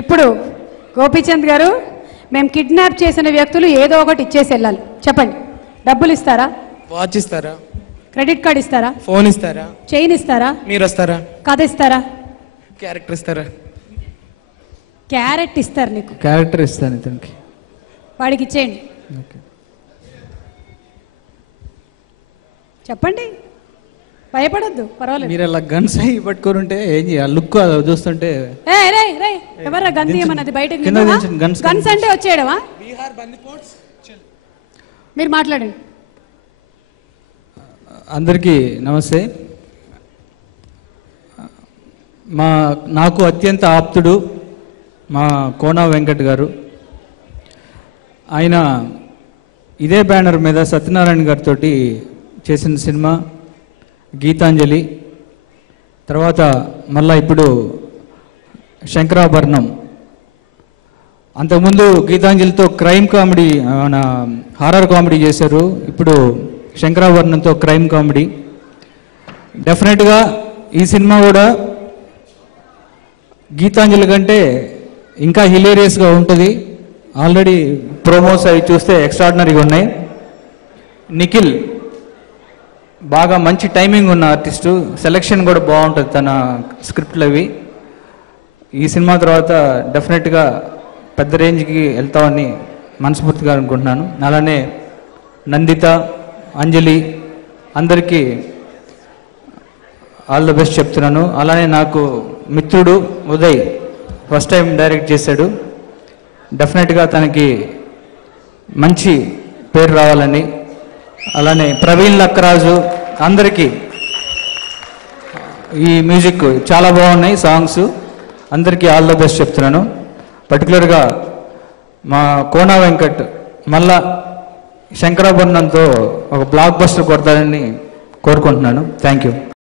ఇప్పుడు గోపీచంద్ గారు, మేము కిడ్నాప్ చేసిన వ్యక్తులు ఏదో ఒకటి ఇచ్చేసి వెళ్ళాలి. చెప్పండి, డబ్బులు ఇస్తారా? వాచ్ ఇస్తారా? క్రెడిట్ కార్డ్ ఇస్తారా? ఫోన్ ఇస్తారా? చైన్ ఇస్తారా? మీరు వస్తారా? కథ ఇస్తారా? క్యారెక్టర్ ఇస్తారా? క్యారెట్ ఇస్తారు. నీకు క్యారెక్టర్ ఇస్తాను ఇతనికి, వాడికి ఇచ్చేయండి. చెప్పండి, భయపడద్దు, పర్వాలేదు. మీరు అలా గన్స్ అయ్యి పట్టుకొని ఉంటే ఏం చేయాలి? లుక్ చూస్తుంటే ఎవరా గన్ తీయమన్నది? బయటకు గన్స్ అంటే వచ్చేయడమా? మీరు మాట్లాడండి. అందరికీ నమస్తే. నాకు అత్యంత ఆప్తుడు మా కోనా వెంకట్ గారు. ఆయన ఇదే బ్యానర్ మీద సత్యనారాయణ గారితో చేసిన సినిమా గీతాంజలి, తర్వాత మళ్ళా ఇప్పుడు శంకరాభరణం. అంతకుముందు గీతాంజలితో క్రైమ్ కామెడీ, హారర్ కామెడీ చేశారు. ఇప్పుడు శంకరాభరణంతో క్రైమ్ కామెడీ. డెఫినెట్గా ఈ సినిమా కూడా గీతాంజలి కంటే ఇంకా హిలేరియస్గా ఉంటుంది. ఆల్రెడీ ప్రోమోస్ అవి చూస్తే ఎక్స్ట్రాడినరీగా ఉన్నాయి. నిఖిల్ బాగా మంచి టైమింగ్ ఉన్న ఆర్టిస్టు, సెలెక్షన్ కూడా బాగుంటుంది తన స్క్రిప్ట్లు అవి. ఈ సినిమా తర్వాత డెఫినెట్గా పెద్ద రేంజ్కి వెళ్తామని మనస్ఫూర్తిగా అనుకుంటున్నాను. అలానే నందిత, అంజలి అందరికీ ఆల్ ద బెస్ట్ చెప్తున్నాను. అలానే నాకు మిత్రుడు ఉదయ్ ఫస్ట్ టైం డైరెక్ట్ చేశాడు. డెఫినెట్గా తనకి మంచి పేరు రావాలని, అలానే ప్రవీణ్ లక్కరాజు అందరికీ ఈ మ్యూజిక్ చాలా బాగున్నాయి సాంగ్స్. అందరికీ ఆల్ ద బెస్ట్ చెప్తున్నాను. పర్టికులర్గా మా కోనా వెంకట్ మళ్ళా శంకరాభరణంతో ఒక బ్లాక్ బస్టర్ కొడతారని కోరుకుంటున్నాను. Thank you.